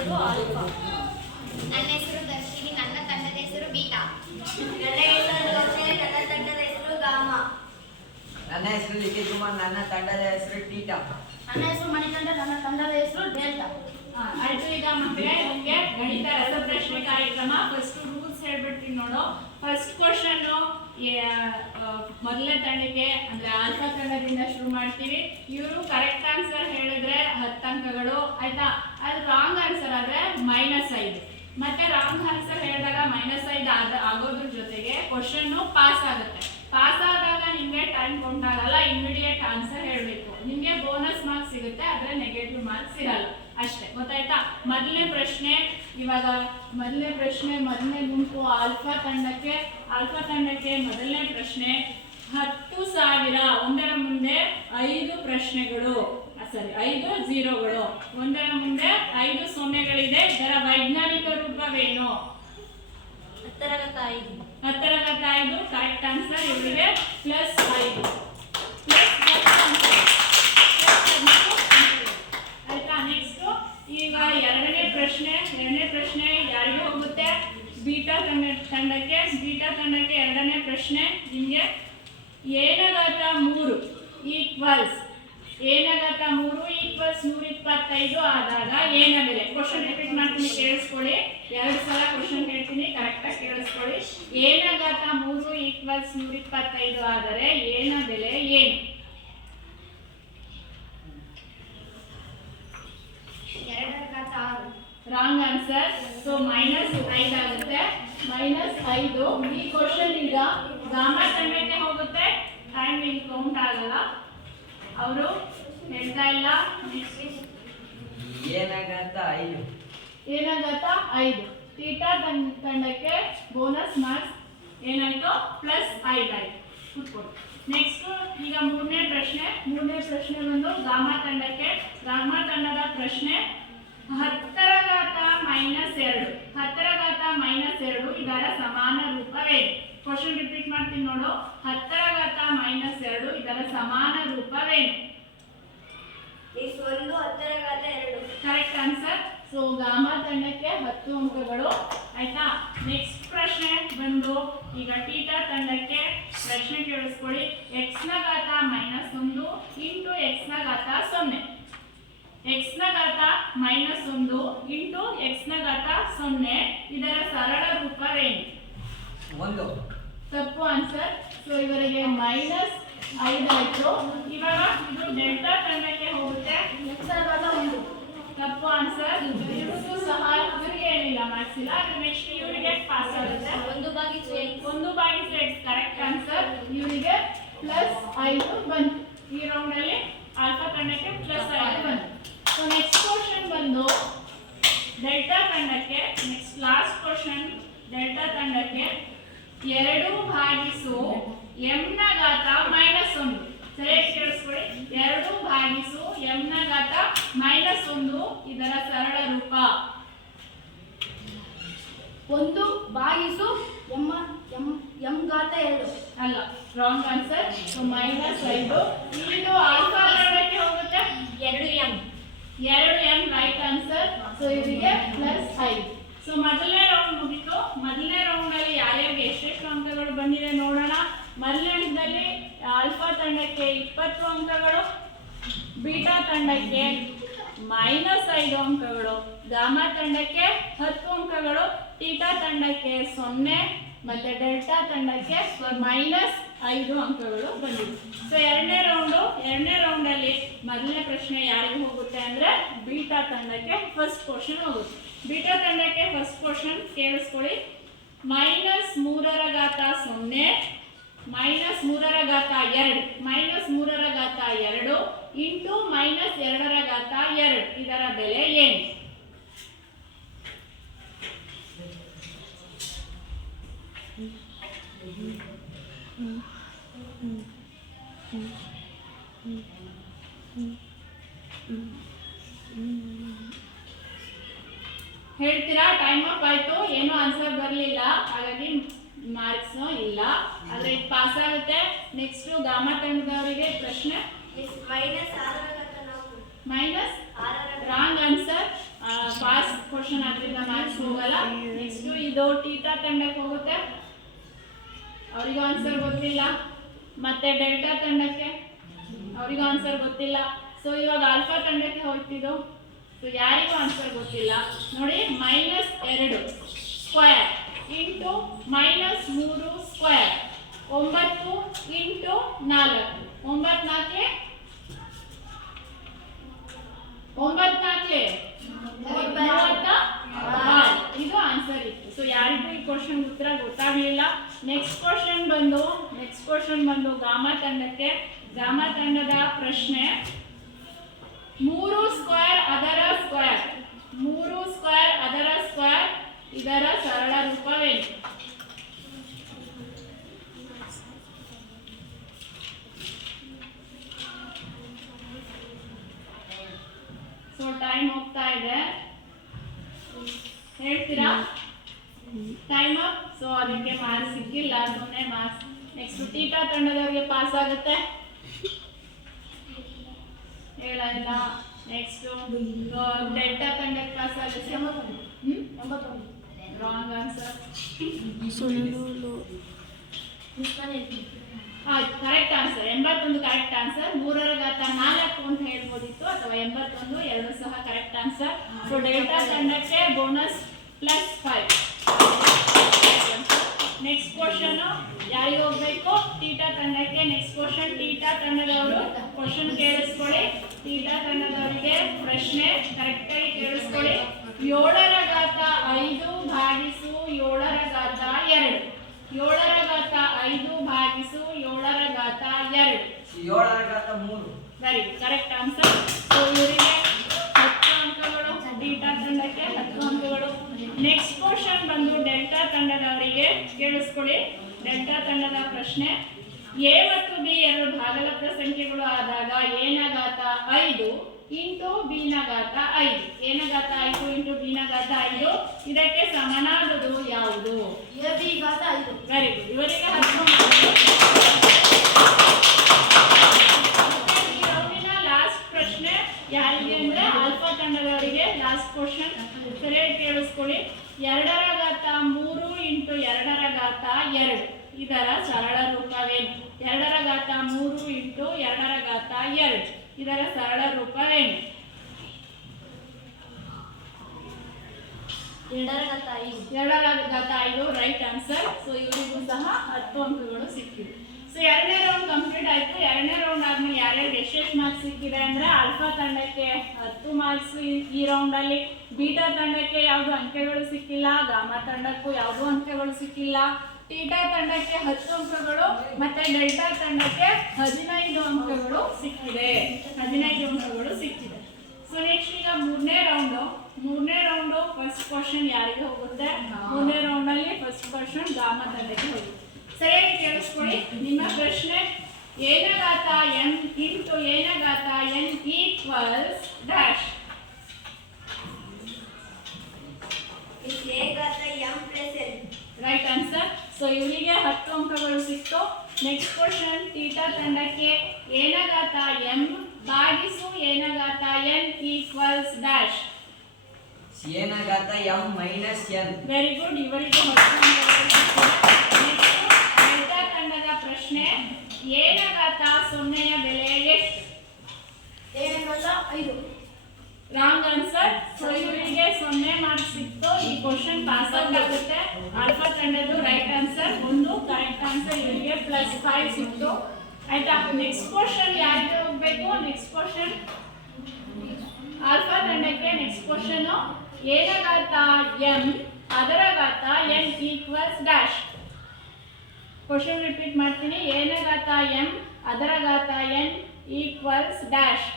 ಹೆಸರು ಆಲ್ಫಾ. ನನ್ನ ಹೆಸರು ದರ್ಶಿನಿ. ನನ್ನ ತಂಡದ ಹೆಸರು ಬೀಟಾ. ನನ್ನ ಹೆಸರು ಲಕ್ಷ್ಮಿ. ನನ್ನ ತಂಡದ ಹೆಸರು ಗಾಮ. ನನ್ನ ಹೆಸರು ಲಿಖಿತ್ ಕುಮಾರ್. ನನ್ನ ತಂಡದ ಹೆಸರು ಟೀಟಾ. ನನ್ನ ಹೆಸರು ಮಣಿಕಂಠ. ನನ್ನ ತಂಡದ ಹೆಸರು ಡೆಲ್ಟಾ. ಆಯ್ತು. ಈಗ ಮಕ್ಕಳೇ ನಿಮಗೆ ಗಣಿತ ರಸಪ್ರಶ್ನೆ ಕಾರ್ಯಕ್ರಮ ಫಸ್ಟ್ ರೂಲ್ಸ್ ಹೇಳ್ಬಿಡ್ತೀನಿ ನೋಡು. ಫಸ್ಟ್ ಕ್ವಶನ್ ಮೊದಲನೇ ತಂಡಕ್ಕೆ ಅಂದ್ರೆ ಆಲ್ಫಾ ತಂಡದಿಂದ ಶುರು ಮಾಡ್ತೀವಿ. ಇವರು ಕರೆಕ್ಟ್ ಆನ್ಸರ್ ಹೇಳಿದ್ರೆ 10 ಅಂಕಗಳು ಆಯ್ತಾ. ಅದು ರಾಂಗ್ ಆನ್ಸರ್ ಆದ್ರೆ -5. ಮತ್ತೆ ರಾಂಗ್ ಆನ್ಸರ್ ಹೇಳಿದಾಗ -5 ಆಗೋದ್ರ ಜೊತೆಗೆ ಕ್ವಶನ್ ಪಾಸ್ ಆಗುತ್ತೆ. ಪಾಸ್ ಆದಾಗ ನಿಮ್ಗೆ ಟೈಮ್ ಕೌಂಟ್ ಆಗಲ್ಲ, ಇಮಿಡಿಯೇಟ್ ಆನ್ಸರ್ ಹೇಳಬೇಕು. ನಿಮ್ಗೆ ಬೋನಸ್ ಮಾರ್ಕ್ಸ್ ಸಿಗುತ್ತೆ, ಆದ್ರೆ ನೆಗೆಟಿವ್ ಮಾರ್ಕ್ಸ್ ಇರಲ್ಲ ಅಷ್ಟೇ. ಗೊತ್ತಾಯ್ತಾ? ಮೊದಲನೇ ಪ್ರಶ್ನೆ ಇವಾಗ ಮೊದಲನೇ ಗುಂಪು ಆಲ್ಫಾ ತಂಡಕ್ಕೆ ಮೊದಲನೇ ಪ್ರಶ್ನೆ 10,000 ಒಂದರ ಮುಂದೆ 5 ಪ್ರಶ್ನೆಗಳು, ಸಾರಿ 5 0ಗಳು, ಒಂದರ ಮುಂದೆ 5 ಸೊನ್ನೆಗಳಿದೆ. ಇದರ ವೈಜ್ಞಾನಿಕ ರೂಪವೇನು? 10⁵ ಕರೆಕ್ಟ್ ಆನ್ಸರ್. ಇವರಿಗೆ +5 ಆಯ್ತಾ. ನೆಕ್ಸ್ಟ್ ಈಗ ಎರಡನೇ ಪ್ರಶ್ನೆ ಯಾರಿಗೆ ಹೋಗುತ್ತೆ? ಬೀಟಾ ತಂಡಕ್ಕೆ ಎರಡನೇ ಪ್ರಶ್ನೆ ನಿಮಗೆ a⁻3 125 ಆದಾಗ ಏನ ಬೆಲೆ? ಕ್ವಶನ್ ರಿಪೀಟ್ ಮಾಡ್ತೀನಿ, ಕೇಳಿಸ್ಕೊಳ್ಳಿ. 2 ಸಲ ಕ್ವಶನ್ ಹೇಳ್ತೀನಿ, ಕರೆಕ್ಟಾಗಿ ಕೇಳಿಸ್ಕೊಳ್ಳಿ. a⁻3 125 ಆದರೆ ಏನ ಬೆಲೆ ಏನು? Wrong answer. ಸೊ -5 ಆಗುತ್ತೆ. -5. ಈ ಕ್ವಶನ್ ಈಗ ಗಾಮಾ ತಂಡಕ್ಕೆ ಹೋಗುತ್ತೆ. ಟೈಮ್ ಇಲ್ಲಿ ಕೌಂಟ್ ಆಗಲ್ಲ, ಅವರು ಹೇಳ್ತಾ ಇಲ್ಲ. ಏನಾಗತ್ತ 5. ಥೀಟಾ ತಂಡಕ್ಕೆ ಬೋನಸ್ ಮಾರ್ಕ್ಸ್ ಏನಾಯ್ತು? +5 ಆಯ್ತು. ಕೂತ್ಕೊಳ್ಳಿ. ನೆಕ್ಸ್ಟ್ ಈಗ ಮೂರನೇ ಪ್ರಶ್ನೆ ಬಂದು ಗಾಮಾ ತಂಡದ ಪ್ರಶ್ನೆ 10⁻². ಇದರ ಸಮಾನ ರೂಪವೇನು? ಕ್ವಶನ್ ರಿಪೀಟ್ ಮಾಡ್ತೀನಿ ನೋಡು. 10⁻². ಇದರ ಸಮಾನ ರೂಪವೇನು? 1/10⁻². Correct answer. ಸೊ ಗಾಮಾ ತಂಡಕ್ಕೆ 10 ಅಂಕಗಳು ಆಯ್ತಾ. ನೆಕ್ಸ್ಟ್ ಪ್ರಶ್ನೆ ಬಂದು ಈಗ ಟೀಟಾ ತಂಡಕ್ಕೆ ಪ್ರಶ್ನೆ ಕೇಳಿಸ್ಕೊಳ್ಳಿ. x⁻⁻1 × x⁻0. x⁻⁻1 × x⁻0 ಇದರ ಸರಳ ರೂಪವೇನು? 1. ತಪ್ಪು ಆನ್ಸರ್. ಸೊ ಇವರಿಗೆ -5 ಆಯ್ತು. ಇವಾಗ ಇದು ಡೆಲ್ಟಾ ತಂಡಕ್ಕೆ ಹೋಗುತ್ತೆ. x⁻1. ತಪ್ಪು ಆನ್ಸರ್. ಇವ್ರಿಗೂ ಸಹ ಇವ್ರಿಗೆ ಏನಿಲ್ಲ ಮಾರ್ಕ್ಸ್ ಇಲ್ಲ. ನೆಕ್ಸ್ಟ್ ಇವರಿಗೆ ಪಾಸ್ ಆಗುತ್ತೆ. 1/8 ಕರೆಕ್ಟ್ ಆನ್ಸರ್. ಇವರಿಗೆ +5 ಬಂತು. ಈ ರೌಂಡ್ ಅಲ್ಲಿ ಆಲ್ಫಾ ತಂಡಕ್ಕೆ +5 ಬಂತು. ಸೊ ನೆಕ್ಸ್ಟ್ ಕ್ವಶನ್ ಬಂದು ಡೆಲ್ಟಾ ತಂಡಕ್ಕೆ. ನೆಕ್ಸ್ಟ್ ಲಾಸ್ಟ್ ಕ್ವಶನ್ ಡೆಲ್ಟಾ ತಂಡಕ್ಕೆ 2/m⁻⁻1. ಸರಿಯಾಗಿ ಕೇಳಿಸ್ಕೊಳ್ಳಿ. 2/m⁻⁻1 ಇದರ ಸರಳ ರೂಪ? 1/m². ಅಲ್ಲ, ರಾಂಗ್ ಆನ್ಸರ್. ಸೊ -5. ಇದು ಆಲ್ಫಾ ತಂಡಕ್ಕೆ ಹೋಗುತ್ತೆ. 2m right answer. ಸೊ ಇವರಿಗೆ +5. ಸೊ ಮೊದಲನೇ ರೌಂಡ್ ಮುಗಿತು. ಮೊದಲನೇ ರೌಂಡ್ ಅಲ್ಲಿ ಯಾರ್ಯಾರಿಗೆ ಎಷ್ಟೆಷ್ಟು ಅಂಕಗಳು ಬಂದಿದೆ ನೋಡೋಣ. ಮೊದಲನೇದಲ್ಲಿ ಆಲ್ಫಾ ತಂಡಕ್ಕೆ 20 ಅಂಕಗಳು, ಬೀಟಾ ತಂಡಕ್ಕೆ -5 ಅಂಕಗಳು, ಗಾಮಾ ತಂಡಕ್ಕೆ 10 ಅಂಕಗಳು, ಟೀಟಾ ತಂಡಕ್ಕೆ 0 ಮತ್ತೆ ಡೆಲ್ಟಾ ತಂಡಕ್ಕೆ -5 ಅಂಕಗಳು ಬಂದಿದೆ. ಸೊ ಎರಡನೇ ರೌಂಡ್ ಅಲ್ಲಿ ಮೊದಲನೇ ಪ್ರಶ್ನೆ ಯಾರಿಗೆ ಹೋಗುತ್ತೆ ಅಂದ್ರೆ ಬೀಟಾ ತಂಡಕ್ಕೆ ಫಸ್ಟ್ ಕ್ವಶನ್ ಹೋಗುತ್ತೆ. ಬೀಟಾ ತಂಡಕ್ಕೆ ಫಸ್ಟ್ ಕ್ವಶನ್ ಕೇಳಿಸ್ಕೊಳ್ಳಿ. -3⁻0 -3⁻2 ಇಂಟು -2⁻2 ಇದರ ಬೆಲೆ ಏನು? ಹೇಳ್ತೀರಾ? ಟೈಮ್ ಅಪ್ ಆಯ್ತು. ಏನು ಆನ್ಸರ್ ಬರಲಿಲ್ಲ, ಹಾಗಾಗಿ ಮಾರ್ಕ್ಸ್ ಇಲ್ಲ. ಆದ್ರೆ ಇದು ಪಾಸ್ ಆಗುತ್ತೆ. ನೆಕ್ಸ್ಟ್ ಗಾಮಾ ತಂಡದವರಿಗೆ ಪ್ರಶ್ನೆ -6 ರಾಂಗ್ ಆನ್ಸರ್. ಪಾಸ್ ಕ್ವಶನ್ ಅದರಿಂದ ಮಾರ್ಕ್ಸ್ ಹೋಗಲ್ಲ. ನೆಕ್ಸ್ಟ್ ಇದು ಟೀಟಾ ತಂಡಕ್ಕೆ ಹೋಗುತ್ತೆ, ಅವರಿಗೂ ಆನ್ಸರ್ ಗೊತ್ತಿಲ್ಲ. ಮತ್ತೆ ಡೆಲ್ಟಾ ತಂಡಕ್ಕೆ ಅವರಿಗೂ ಆನ್ಸರ್ ಗೊತ್ತಿಲ್ಲ. ಸೊ ಇವಾಗ ಆಲ್ಫಾ ತಂಡಕ್ಕೆ ಹೋಗ್ತಿದ್ದು, ಸೊ ಯಾರಿಗೂ ಆನ್ಸರ್ ಗೊತ್ತಿಲ್ಲ ನೋಡಿ. -2 ಸ್ಕ್ವೇರ್ ಇಂಟು -3 ಸ್ಕ್ವೇರ್ 9 ಇಂಟು 4 9 4 36 ಇದು ಆನ್ಸರ್ ಇತ್ತು. ಸೊ ಯಾರಿಗೂ ಈ ಕ್ವಶನ್ ಉತ್ತರ ಗೊತ್ತಾಗಲಿಲ್ಲ. ನೆಕ್ಸ್ಟ್ ಕ್ವಶನ್ ಬಂದು ಗಾಮಾ ತಂಡಕ್ಕೆ. ಗಾಮಾ ತಂಡದ ಪ್ರಶ್ನೆ 3 ಸ್ಕ್ವೇರ್ ಅದರ ಸ್ಕ್ವೇರ್ 3 ಸ್ಕ್ವೇರ್ ಅದರ ಸ್ಕ್ವೇರ್ ಇದರ ಸರಳ ರೂಪವೇನು? ಸೊ ಟೈಮ್ ಹೋಗ್ತಾ ಇದೆ, ಹೇಳ್ತೀರಾ? Time up. ಸೊ ಅದಕ್ಕೆ ಮಾರ್ಕ್ಸ್ ಸಿಕ್ಕಿಲ್ಲ, 0 ಮಾರ್ಕ್ಸ್. ನೆಕ್ಸ್ಟ್ ಟೀಟಾ ತಂಡದವರಿಗೆ ಪಾಸ್ ಆಗುತ್ತೆ, ಹೇಳಲ್ಲ. ನೆಕ್ಸ್ಟ್ ಡೆಲ್ಟಾ ತಂಡಕ್ಕೆ ಪಾಸ್ ಆಗುತ್ತೆ. Wrong answer. ಆಯ್ತು, ಕರೆಕ್ಟ್ ಆನ್ಸರ್ 81 ಕರೆಕ್ಟ್ ಆನ್ಸರ್. 3/4 ಅಂತ ಹೇಳ್ಬೋದಿತ್ತು, ಅಥವಾ 81 ಎರಡು ಸಹ ಕರೆಕ್ಟ್ ಆನ್ಸರ್. ಸೊ ಡೆಲ್ಟಾ ತಂಡಕ್ಕೆ ಬೋನಸ್ +5. ನೆಕ್ಸ್ಟ್ ಕ್ವಶನ್ ಯಾರಿಗೆ ಹೋಗ್ಬೇಕು? ಟೀಟಾ ತಂಡಕ್ಕೆ. ನೆಕ್ಸ್ಟ್ ಕ್ವಶನ್ ಟೀಟಾ ತಂಡದವರು ಕ್ವಶನ್ ಕೇಳಿಸ್ಕೊಳ್ಳಿ. ಟೀಟಾ ತಂಡದವರಿಗೆ ಪ್ರಶ್ನೆ ಕರೆಕ್ಟಾಗಿ ಕೇಳಿಸ್ಕೊಳ್ಳಿ. 7/5 ಭಾಗಿಸು 7/2 7/5 ಭಾಗಿಸು 7/2 7/3. Very good, correct answer. So ಇವರಿಗೆ 10 ಅಂಕಗಳು, ಟೀಟಾ ತಂಡಕ್ಕೆ 10 ಅಂಕಗಳು. ನೆಕ್ಸ್ಟ್ ಕ್ವಶನ್ ಬಂದು ಡೆಲ್ಟಾ ತಂಡದವರಿಗೆ ಕೇಳಿಸ್ಕೊಳ್ಳಿ. ಡೆಲ್ಟಾ ತಂಡದ ಪ್ರಶ್ನೆ ಎ ಮತ್ತು ಬಿ ಎರಡು ಭಾಗಲಬ್ಧ ಸಂಖ್ಯೆಗಳು ಆದಾಗ a ನ ಘಾತ 5 ಇಂಟು b ನ ಘಾತ 5 a ನ ಘಾತ 5 ಇಂಟು b ನ ಘಾತ 5 ಇದಕ್ಕೆ ಸಮನಾದುದು ಯಾವುದು? AB ಘಾತ 5. ವೆರಿ ಗುಡ್, ಇವರಿಗೆ 10 ಅಂಕಗಳು. ಈ ರೌಂಡಿನ ಲಾಸ್ಟ್ ಪ್ರಶ್ನೆ ಯಾರಿಗೆ ಅಂದ್ರೆ ಆಲ್ಫಾ ತಂಡದವರಿಗೆ. ಲಾಸ್ಟ್ ಕ್ವಶನ್ ಸರಿಯಾಗಿ ಕೇಳಿಸ್ಕೊಳ್ಳಿ. 2/3 ಇಂಟು 2/2 ಇದರ ಸರಳ ರೂಪವೇನು? 2/3 ಇಂಟು 2/2 ಇದರ ಸರಳ ರೂಪವೇನು? 2/5 ರೈಟ್ ಆನ್ಸರ್. ಸೊ ಇವರಿಗೂ ಸಹ 10 ಅಂಕಗಳು ಸಿಕ್ಕಿದೆ. ಸೊ ಎರಡನೇ ರೌಂಡ್ ಕಂಪ್ಲೀಟ್ ಆಯ್ತು. ಎರಡನೇ ರೌಂಡ್ ಆದ್ಮೇಲೆ ಯಾರ್ಯಾರು ಎಷ್ಟೆಷ್ಟು ಮಾರ್ಕ್ಸ್ ಸಿಕ್ಕಿದೆ ಅಂದ್ರೆ ಆಲ್ಫಾ ತಂಡಕ್ಕೆ 10 ಮಾರ್ಕ್ಸ್ ಈ ರೌಂಡ್ ಅಲ್ಲಿ, ಬೀಟಾ ತಂಡಕ್ಕೆ ಯಾವುದು ಅಂಕಗಳು ಸಿಕ್ಕಿಲ್ಲ, ಗಾಮಾ ತಂಡಕ್ಕೂ ಯಾವುದು ಅಂಕಗಳು ಸಿಕ್ಕಿಲ್ಲ, ಟೀಟಾ ತಂಡಕ್ಕೆ 10 ಅಂಕಗಳು, ಮತ್ತೆ ಡೆಲ್ಟಾ ತಂಡಕ್ಕೆ 15 ಅಂಕಗಳು ಸಿಕ್ಕಿದೆ. 15 ಅಂಕಗಳು ಸಿಕ್ಕಿದೆ. ಸೊ ನೆಕ್ಸ್ಟ್ ಈಗ ಮೂರನೇ ರೌಂಡು ಫಸ್ಟ್ ಕ್ವಶನ್ ಯಾರಿಗೆ ಹೋಗುತ್ತೆ? ಮೂರನೇ ರೌಂಡ್ ಅಲ್ಲಿ ಫಸ್ಟ್ ಕ್ವಶನ್ ಗಾಮಾ ತಂಡಕ್ಕೆ ಹೋಗುತ್ತೆ. ಸರಿಯಾಗಿ ಕೇಳಿಸ್ಕೊಳ್ಳಿ. ನಿಮ್ಮ ಪ್ರಶ್ನೆ a ನ ಘಾತ m ಇಂಟು a ನ ಘಾತ n ಈಕ್ವಲ್ಸ್ ಡ್ಯಾಶ್. A ಘಾತ m plus n. Right answer. So ಇವರಿಗೆ 10 ಅಂಕಗಳು ಸಿಕ್ತು. ನೆಕ್ಸ್ಟ್ ಕ್ವಶನ್ ಟೀಟಾ ತಂಡಕ್ಕೆ a ನ ಘಾತ m ಭಾಗಿಸು a ನ ಘಾತ n ಈಕ್ವಲ್ಸ್ ಡ್ಯಾಶ್. a ನ ಘಾತ m minus n. Very good, ಇವರಿಗೆ 10 ಅಂಕಗಳು ಸಿಕ್ಕಿದೆ. ನೆಕ್ಸ್ಟ್ ಡೆಲ್ಟಾ ತಂಡದ ಪ್ರಶ್ನೆ a ನ ಘಾತ 0 ಯ ಬೆಲೆ ಎಷ್ಟು? A ನ ಘಾತ 5. Wrong answer. ಸೊ ಇವರಿಗೆ 0 ಮಾರ್ಕ್ಸ್ ಸಿಕ್ತು. ಈ ಕ್ವಶನ್ ಪಾಸ್ ಔಟ್ ಆಗುತ್ತೆ. ಆಲ್ಫಾ ತಂಡದ್ದು ರೈಟ್ ಆನ್ಸರ್ 1 ಕರೆಕ್ಟ್ ಆನ್ಸರ್, ಇವರಿಗೆ +5 ಸಿಕ್ತು. ಆಯ್ತಾ? ನೆಕ್ಸ್ಟ್ ಕ್ವಶನ್ ಯಾರಿಗೆ ಹೋಗ್ಬೇಕು? ನೆಕ್ಸ್ಟ್ ಕ್ವಶನ್ ಆಲ್ಫಾ ತಂಡಕ್ಕೆ. ನೆಕ್ಸ್ಟ್ ಕ್ವಶನ್ a ನ ಘಾತ m ಅದರ ಘಾತ n equals dash. Question repeat ಮಾಡ್ತೀನಿ. a ನ ಘಾತ m ಅದರ ಘಾತ n ಈಕ್ವಲ್ಸ್ ಡ್ಯಾಶ್.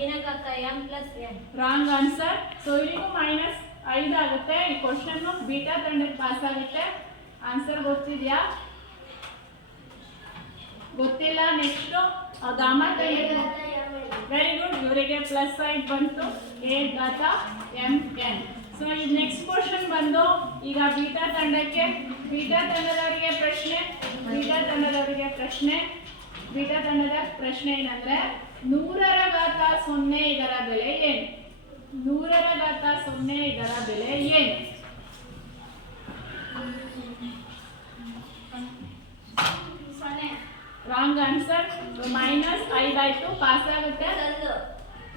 A ನ ಘಾತ m plus n. Wrong answer. So ಇವರಿಗೂ -5 ಆಗುತ್ತೆ. ಈ ಕ್ವಶನ್ ಬೀಟಾ ತಂಡಕ್ಕೆ ಪಾಸ್ ಆಗುತ್ತೆ. ಆನ್ಸರ್ ಗೊತ್ತಿದೆಯಾ? ಗೊತ್ತಿಲ್ಲ. ನೆಕ್ಸ್ಟ್ ಗಾಮಾ ತಂಡ. ವೆರಿ ಗುಡ್, ಇವರಿಗೆ +5 ಬಂತು. a ಘಾತ m n. ಸೊ ಈ ನೆಕ್ಸ್ಟ್ ಕ್ವಶನ್ ಬಂದು ಈಗ ಬೀಟಾ ತಂಡಕ್ಕೆ. ಬೀಟಾ ತಂಡದವರಿಗೆ ಪ್ರಶ್ನೆ ಏನಂದ್ರೆ 100 ರ ಘಾತ 0 ಇದರ ಬೆಲೆ ಏನು? 100 ಇದರ ಬೆಲೆ ಏನು? Wrong answer. -5 ಆಯ್ತು, ಪಾಸ್ ಆಗುತ್ತೆ.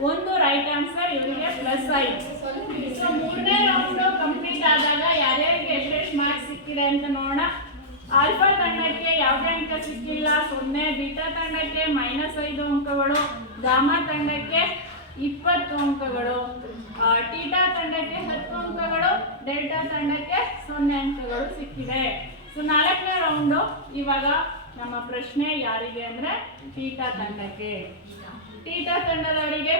ಒಂದು ರೈಟ್ ಆನ್ಸರ್, ಇವರಿಗೆ +5. ಸೊ ಮೂರನೇ ರೌಂಡ್ ಕಂಪ್ಲೀಟ್ ಆದಾಗ ಯಾರ್ಯಾರಿಗೆ ಎಷ್ಟೆಷ್ಟು ಮಾರ್ಕ್ಸ್ ಸಿಕ್ಕಿದೆ ಅಂತ ನೋಡೋಣ. ಆಲ್ಫಾ ತಂಡಕ್ಕೆ ಯಾವುದೇ ಅಂಕ ಸಿಕ್ಕಿಲ್ಲ, 0. ಬೀಟಾ ತಂಡಕ್ಕೆ -5 ಅಂಕಗಳು, ಗಾಮಾ ತಂಡಕ್ಕೆ 20 ಅಂಕಗಳು, ಟೀಟಾ ತಂಡಕ್ಕೆ 10 ಅಂಕಗಳು, ಡೆಲ್ಟಾ ತಂಡಕ್ಕೆ 0 ಅಂಕಗಳು ಸಿಕ್ಕಿದೆ. ಸೊ 4ನೇ ರೌಂಡು ಇವಾಗ ನಮ್ಮ ಪ್ರಶ್ನೆ ಯಾರಿಗೆ ಅಂದ್ರೆ ಟೀಟಾ ತಂಡಕ್ಕೆ. ಟೀಟಾ ತಂಡದವರಿಗೆ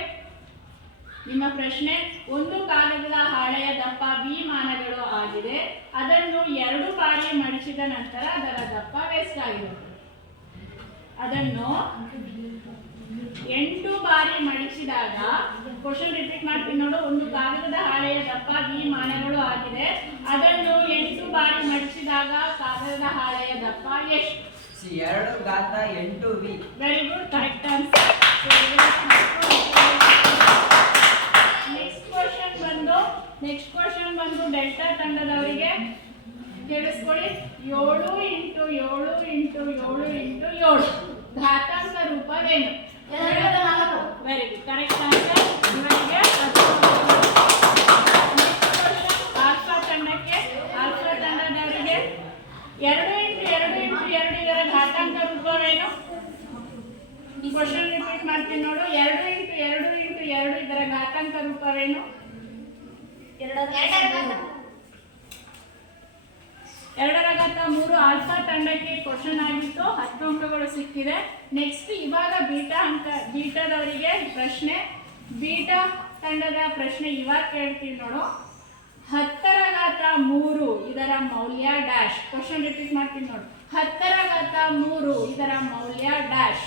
ನಿಮ್ಮ ಪ್ರಶ್ನೆ, ಒಂದು ಕಾಗದದ ಹಾಳೆಯ ದಪ್ಪ ವಿಮಾನಗಳು ಆಗಿದೆ, ಅದನ್ನು 2 ಬಾರಿ ಮಡಿಚಿದ ನಂತರ ಅದರ ದಪ್ಪ ಎಷ್ಟಾಗಿರುತ್ತೆ? ಅದನ್ನು 8 ಬಾರಿ ಮಡಿಚಿದಾಗ, ಕ್ವಶನ್ ರಿಪೀಟ್ ಮಾಡ್ತೀನಿ ನೋಡು. ಒಂದು ಕಾಗದದ ಹಾಳೆಯ ದಪ್ಪ ವಿಮಾನಗಳು ಆಗಿದೆ, ಅದನ್ನು 8 ಬಾರಿ ಮಡಿಚಿದಾಗ ಕಾಗದದ ಹಾಳೆಯ ದಪ್ಪ ಎಷ್ಟು? 2 8V. Very good, correct answer. Next question ಬಂದು ಡೆಲ್ಟಾ ತಂಡದವರಿಗೆ ಕೇಳಿಸ್ಕೊಳ್ಳಿ. 7 × 7 × 7 × 7 ಘಾತಾಂಕ ರೂಪವೇನು? Very good, correct answer. ಇವರಿಗೆ ಆಲ್ಫಾ ತಂಡಕ್ಕೆ, ಆಲ್ಫಾ ತಂಡದವರಿಗೆ 2 × 2 × 2 ಇದರ ಘಾತಾಂಕ ರೂಪವೇನು? ಕ್ವಶನ್ ರಿಪೀಟ್ ಮಾಡ್ತೀನಿ ನೋಡು. 2 × 2 × 2 ಇದರ ಘಾತಾಂಕ ರೂಪವೇನು? 2⁻3 ಆಲ್ಫಾ ತಂಡಕ್ಕೆ ಕ್ವಶನ್ ಆಗಿತ್ತು, 10 ಅಂಕಗಳು ಸಿಕ್ಕಿದೆ. ನೆಕ್ಸ್ಟ್ ಇವಾಗ ಬೀಟಾದವರಿಗೆ ಪ್ರಶ್ನೆ. ಬೀಟಾ ತಂಡದ ಪ್ರಶ್ನೆ ಇವಾಗ ಕೇಳ್ತೀವಿ ನೋಡು. 10⁻3 ಇದರ ಮೌಲ್ಯ ಡ್ಯಾಶ್. ಕ್ವಶನ್ ರಿಪೀಟ್ ಮಾಡ್ತೀನಿ ನೋಡು. 10⁻3 ಇದರ ಮೌಲ್ಯ ಡ್ಯಾಶ್?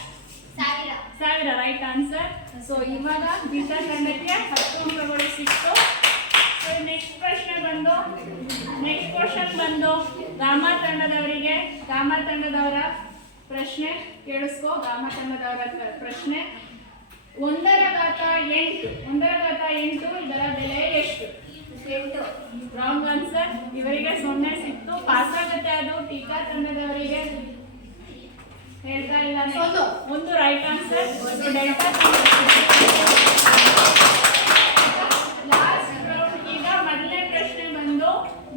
1000. Right answer. ಸೊ ಇವಾಗ ಬೀಟಾ ತಂಡಕ್ಕೆ 10 ಅಂಕಗಳು ಸಿಕ್ತು. ನೆಕ್ಸ್ಟ್ ಕ್ವಶನ್ ಬಂದು ಗಾಮಾ ತಂಡದವರಿಗೆ. ಗಾಮಾ ತಂಡದವರ ಪ್ರಶ್ನೆ ಕೇಳಿಸ್ಕೋ. ಗಾಮಾ ತಂಡದವರ ಪ್ರಶ್ನೆ, 1⁸ ಇದರ ಬೆಲೆ ಎಷ್ಟು? 8. Wrong answer. ಇವರಿಗೆ 0 ಸಿಕ್ತು, ಪಾಸ್ ಆಗುತ್ತೆ. ಅದು ಟೀಕಾ ತಂಡದವರಿಗೆ ಹೇಳ್ತಾ ಇಲ್ಲ, 1 ರೈಟ್ ಆನ್ಸರ್. ಡೆಲ್ಟಾ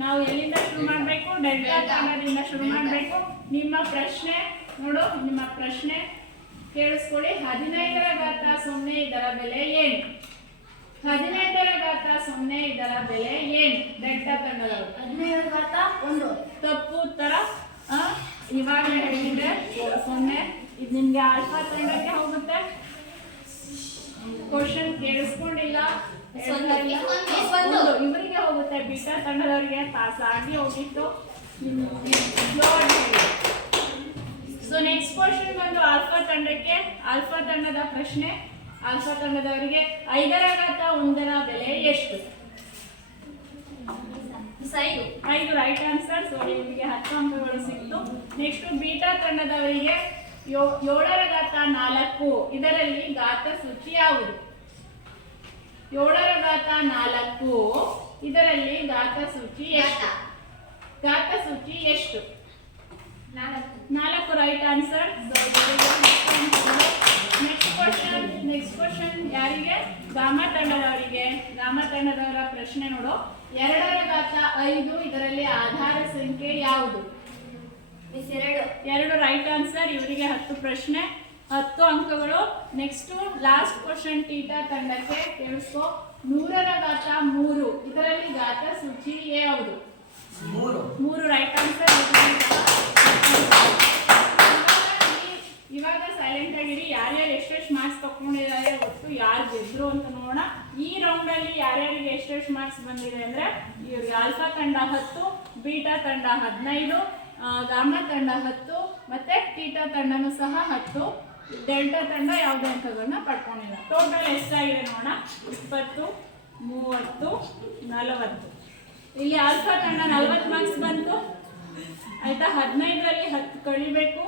ನಾವು ಎಲ್ಲಿಂದ ಶುರು ಮಾಡಬೇಕು? ಡೆಲ್ಟಾ ತಂಡದಿಂದ ಶುರು ಮಾಡಬೇಕು. ನಿಮ್ಮ ಪ್ರಶ್ನೆ ನೋಡು, ನಿಮ್ಮ ಪ್ರಶ್ನೆ ಕೇಳಿಸ್ಕೊಳ್ಳಿ. 15⁻0 ಇದರ ಬೆಲೆ ಏನು? 15⁻0 ಇದರ ಬೆಲೆ ಏನು? ಡೆಲ್ಟಾ ತಂಡದವರು 15⁻1. ತಪ್ಪು ಉತ್ತರ. ಇವಾಗಲೇ ಹೇಳಿದೆ 0. ಇದು ನಿಮ್ಗೆ ಆಲ್ಫಾ ತಂಡಕ್ಕೆ ಹೋಗುತ್ತೆ. ಕ್ವಶನ್ ಕೇಳಿಸ್ಕೊಂಡಿಲ್ಲ, ಇವರಿಗೆ ಹೋಗುತ್ತೆ. ಬೀಟಾ ತಂಡದವರಿಗೆ ಪಾಸ್ ಆಗಿ ಹೋಗಿತ್ತು. ಸೊ ನೆಕ್ಸ್ಟ್ ಕ್ವಶನ್ ಬಂದು ಆಲ್ಫಾ ತಂಡಕ್ಕೆ. ಆಲ್ಫಾ ತಂಡದ ಪ್ರಶ್ನೆ, ಆಲ್ಫಾ ತಂಡದವರಿಗೆ 5⁻1 ಬೆಲೆ ಎಷ್ಟು? 5 ರೈಟ್ ಆನ್ಸರ್. ಸೊ ಇವರಿಗೆ 10 ಅಂಕಗಳು ಸಿಕ್ತು. ನೆಕ್ಸ್ಟ್ ಬೀಟಾ ತಂಡದವರಿಗೆ 7⁻4 ಇದರಲ್ಲಿ ಘಾತ ಸೂಚಿ ಯಾವುದು? 7⁻4 ಇದರಲ್ಲಿ ಘಾತ ಸೂಚಿ ಎಷ್ಟು? ಘಾತ ಸೂಚಿ ಎಷ್ಟು? 4 ರೈಟ್ ಆನ್ಸರ್. ನೆಕ್ಸ್ಟ್ ಕ್ವಶನ್ ಯಾರಿಗೆ? ಗಾಮಾ ತಂಡದವರಿಗೆ. ಗಾಮಾ ತಂಡದವರ ಪ್ರಶ್ನೆ ನೋಡು. 2⁻5 ಇದರಲ್ಲಿ ಆಧಾರ ಸಂಖ್ಯೆ ಯಾವುದು? 2 ರೈಟ್ ಆನ್ಸರ್. ಇವರಿಗೆ 10 ಪ್ರಶ್ನೆ, 10 ಅಂಕಗಳು. ನೆಕ್ಸ್ಟ್ ಲಾಸ್ಟ್ ಕ್ವಶನ್ ಟೀಟಾ ತಂಡಕ್ಕೆ ಕೇಳಿಸ್ಕೋ. 100⁻3 ಇದರಲ್ಲಿ ಘಾತ ಸೂಚಿ ಯಾವುದು? 3 ರೈಟ್ ಆನ್ಸರ್. ಇವಾಗ ಸೈಲೆಂಟ್ ಆಗಿರಿ. ಯಾರ್ಯಾರು ಎಷ್ಟೆಷ್ಟು ಮಾರ್ಕ್ಸ್ ತಗೊಂಡಿದ್ದಾರೆ, ಒಟ್ಟು ಯಾರು ಗೆದ್ರು ಅಂತ ನೋಡೋಣ. ಈ ರೌಂಡ್ ಅಲ್ಲಿ ಯಾರ್ಯಾರಿಗೆ ಎಷ್ಟೆಷ್ಟು ಮಾರ್ಕ್ಸ್ ಬಂದಿದೆ ಅಂದ್ರೆ, ಇವ್ರಿಗೆ ಆಲ್ಫಾ ತಂಡ 10, ಬೀಟಾ ತಂಡ 15, ಗಾಮಾ ತಂಡ 10 ಮತ್ತೆ ಟೀಟಾ ತಂಡನೂ ಸಹ 10. ಡೆಲ್ಟಾ ತಂಡ ಯಾವುದೇ ಅಂಕಗಳನ್ನ ಪಡ್ಕೊಂಡಿಲ್ಲ. ಟೋಟಲ್ ಎಷ್ಟಾಗಿದೆ ನೋಡೋಣ. 20, 30, 40. ಇಲ್ಲಿ ಆಲ್ಫಾ ತಂಡ 40 ಮಾರ್ಕ್ಸ್ ಬಂತು ಆಯ್ತಾ. 15ರಲ್ಲಿ 10 ಕಳಿಬೇಕು.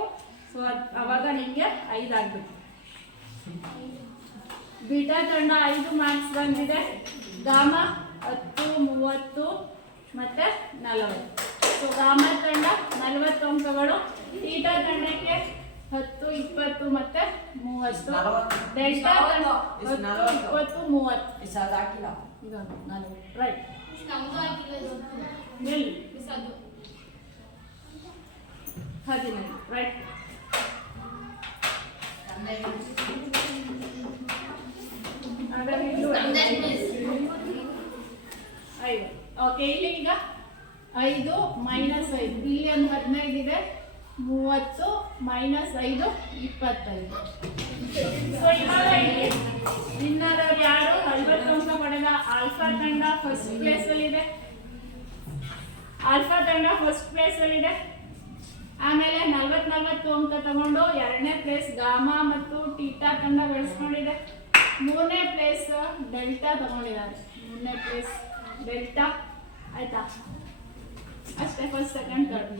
ಸೊ ಅವಾಗ ನಿಮಗೆ 5 ಆಗಬೇಕು. ಬೀಟಾ ತಂಡ 5 ಮಾರ್ಕ್ಸ್ ಬಂದಿದೆ. ಗಾಮ 10, 30 ಮತ್ತೆ 40. ಸೊ ಗಾಮ ತಂಡ 40 ಅಂಕಗಳು, ಥೀಟಾ ತಂಡಕ್ಕೆ 10, 20 ಮತ್ತೆ 30. ಡೆಲ್ಟಾ ತಂಡ 10, 20, 30. ಇಸ್ ಅದು ಹಾಕಿಲ್ಲ. ಇದೊಂದು 40 ರೈಟ್. ನಮ್ದು ಆಗಿಲ್ಲ ಇದು. ಎಲ್ಲಿ ಬಿಸಾದು. 15 ರೈಟ್. ಹಾಗಾದ್ರೆ ಇಲ್ಲೂ ನಮ್ದೇನ್ miss? 5. ಓಕೆ, ಇಲ್ಲಿ ಈಗ 5 ಮೈನಸ್ 5, ಇಲ್ಲಿ ಒಂದು 15 ಇದೆ, 30 ಮೈನಸ್ 5 25. ಸೊ ಇವಾಗ ಇಲ್ಲಿ ವಿನ್ನರ್ ಯಾರು? 40 ಅಂಕ ಪಡೆದ ಆಲ್ಫಾ ತಂಡ ಫಸ್ಟ್ ಪ್ಲೇಸ್ ಅಲ್ಲಿ ಇದೆ. ಆಲ್ಫಾ ತಂಡ ಫಸ್ಟ್ ಪ್ಲೇಸ್ ಅಲ್ಲಿ ಇದೆ. ಆಮೇಲೆ 40 ಅಂಕ ತಗೊಂಡು 2ನೇ ಪ್ಲೇಸ್ ಗಾಮಾ ಮತ್ತು ಟೀಟಾ ತಂಡ ಗಳಿಸ್ಕೊಂಡಿದೆ. 3ನೇ ಪ್ಲೇಸ್ ಡೆಲ್ಟಾ ತಗೊಂಡಿದ್ದಾರೆ. 3ನೇ ಪ್ಲೇಸ್ ಡೆಲ್ಟಾ. ಆಯ್ತಾ? ಅಷ್ಟೇ, ಫಸ್ಟ್ ಸೆಕೆಂಡ್ ಥರ್ಡ್.